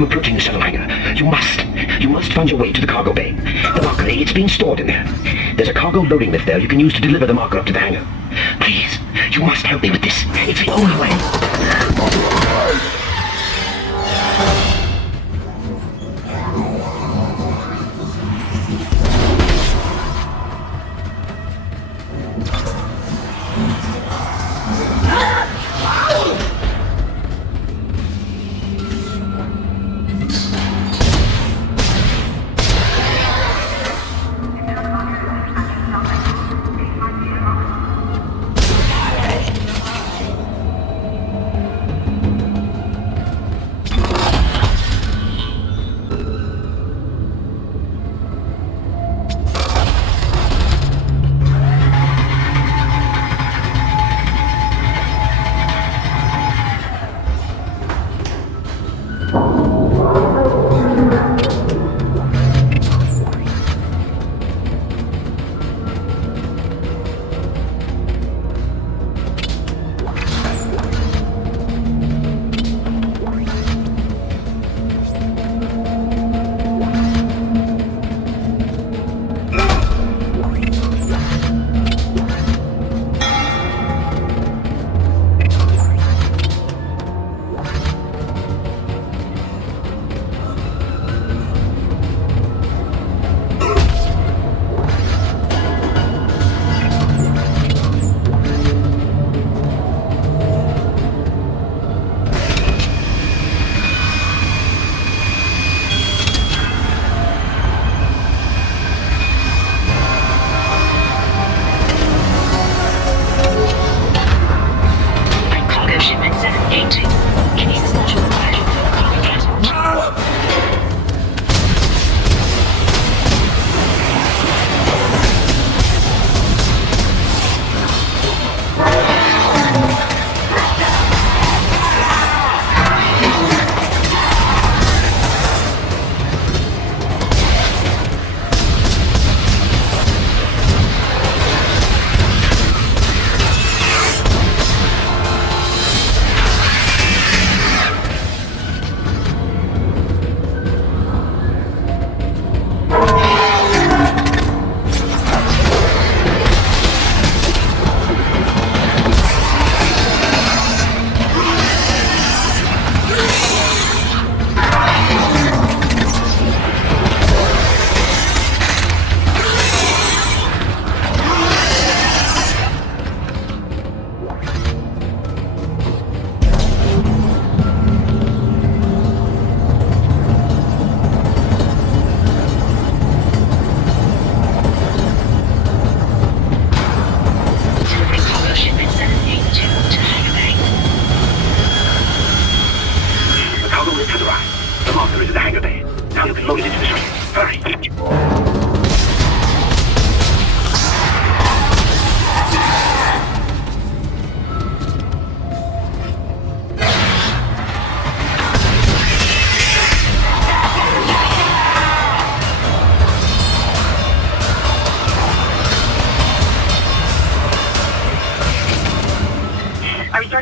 I'm approaching the shuttle hangar. You must find your way to the cargo bay. The marker, it's being stored in there. There's a cargo loading lift there you can use to deliver the marker up to the hangar. Please, you must help me with this. It's the only way.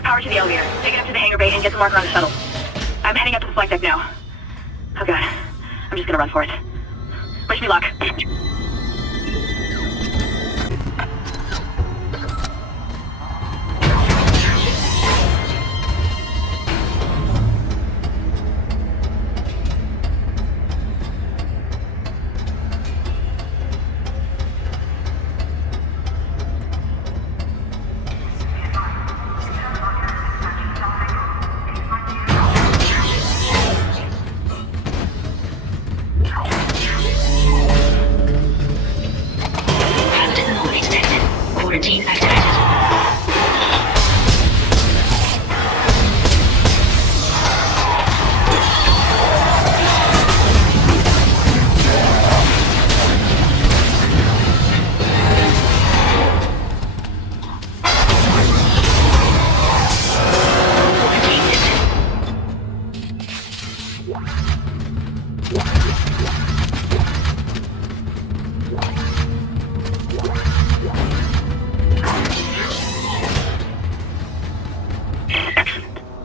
Power to the elevator. Take it up to the hangar bay and get the marker on the shuttle. I'm heading up to the flight deck now. Oh god. I'm just gonna run for it. Wish me luck.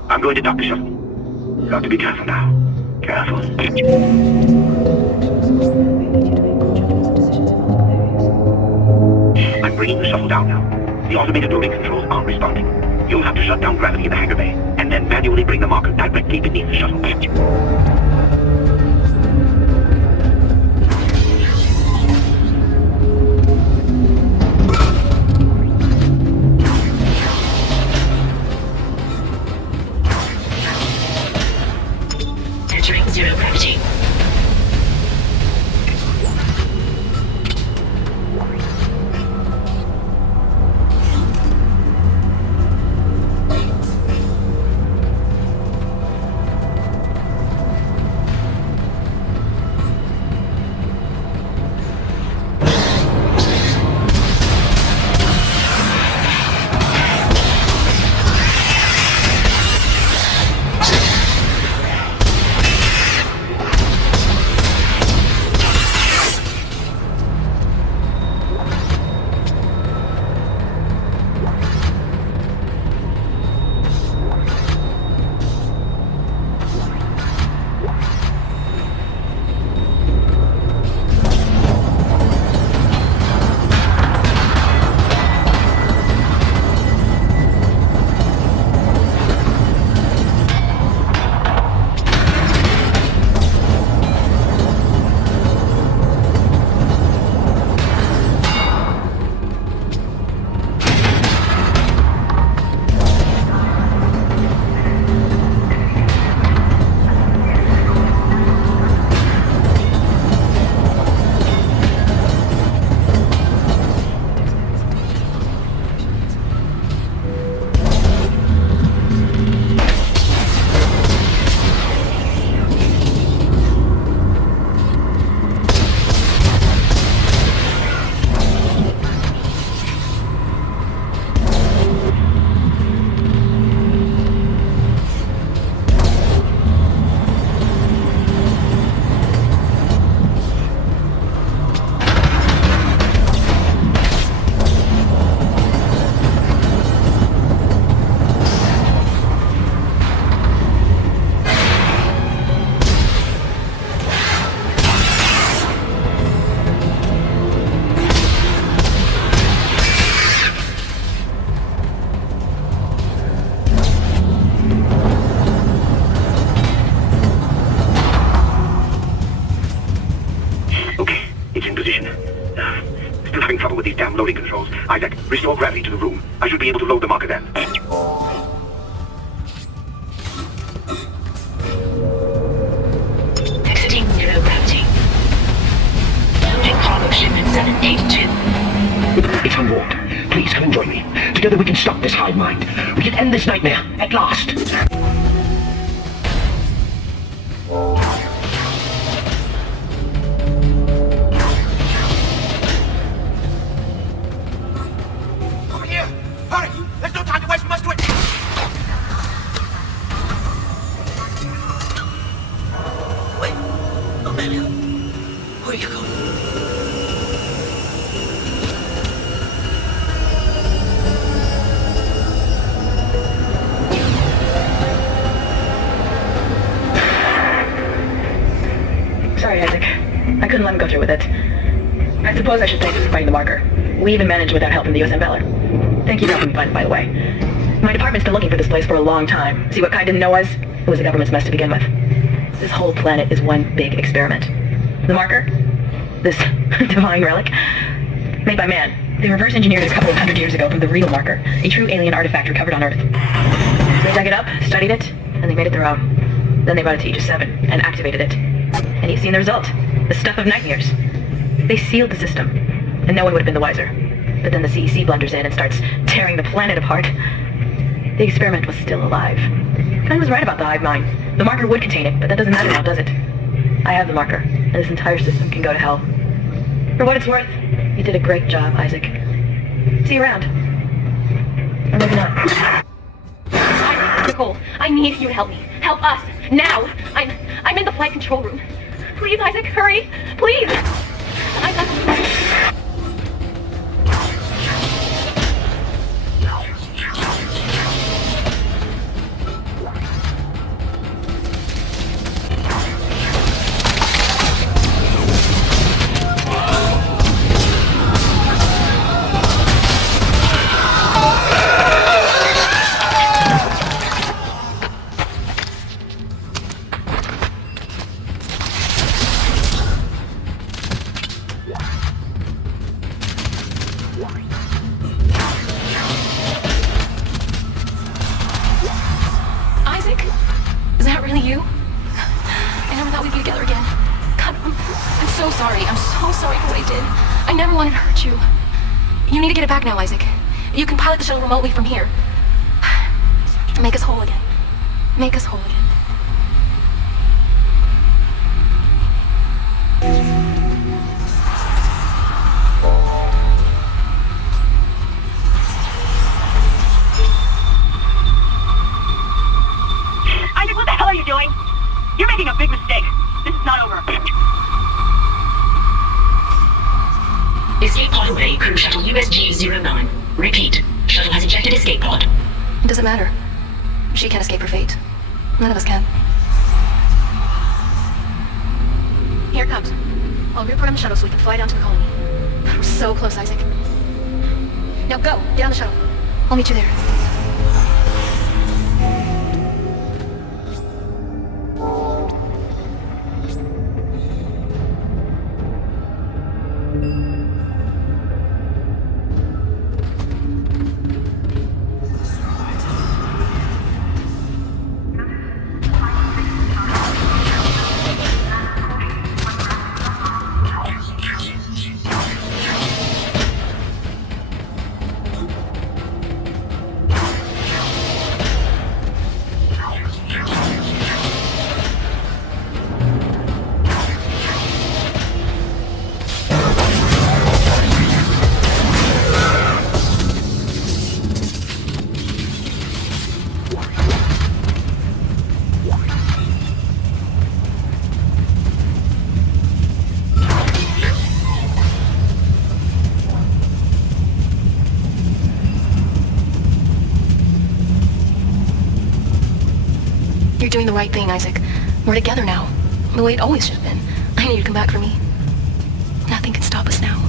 I'm going to dock the shuttle. Got to be careful now. Careful. I'm bringing the shuttle down now. The automated loading controls aren't responding. You'll have to shut down gravity in the hangar bay, and then manually bring the marker directly beneath the shuttle. Entering zero gravity. loading controls. Isaac, restore gravity to the room. I should be able to load the marker then. Exiting zero gravity. Loading cargo shipment 782. It's unwarped. Please come and join me. Together we can stop this hive mind. We can end this nightmare, at last. Over here! Hurry! There's no time to waste, we must do it! Wait, Amelia, where are you going? Sorry, Isaac. I couldn't let him go through with it. I suppose I should thank you for finding the marker. We even managed without help from the U.S. Valor. Thank you for helping me find it, by the way. My department's been looking for this place for a long time. See what kind didn't know us? It was the government's mess to begin with. This whole planet is one big experiment. The marker? This divine relic? Made by man. They reverse engineered it a couple of hundred years ago from the real marker, a true alien artifact recovered on Earth. So they dug it up, studied it, and they made it their own. Then they brought it to Aegis 7 and activated it. And you've seen the result. The stuff of nightmares. They sealed the system, and no one would have been the wiser. But then the CEC blunders in and starts tearing the planet apart. The experiment was still alive. Kind was right about the hive mind. The marker would contain it, but that doesn't matter now, does it? I have the marker, and this entire system can go to hell. For what it's worth, you did a great job, Isaac. See you around. Or maybe not. Nicole, I need you to help me. Help us. Now. I'm in the flight control room. Please, Isaac, hurry. Please. Isaac? Is that really you? I never thought we'd be together again. God, I'm so sorry. I'm so sorry for what I did. I never wanted to hurt you. You need to get it back now, Isaac. You can pilot the shuttle remotely from here. Make us whole again. Make us whole again. Isaac, what the hell are you doing? You're making a big mistake. This is not over. Escape pod away, crew shuttle USG-09. Repeat, shuttle has ejected escape pod. It doesn't matter. She can't escape her fate. None of us can. Here it comes. I'll reprogram the shuttle so we can fly down to the colony. We're so close, Isaac. Now go, get on the shuttle. I'll meet you there. You're doing the right thing, Isaac. We're together now. The way it always should have been. I knew you'd come back for me. Nothing can stop us now.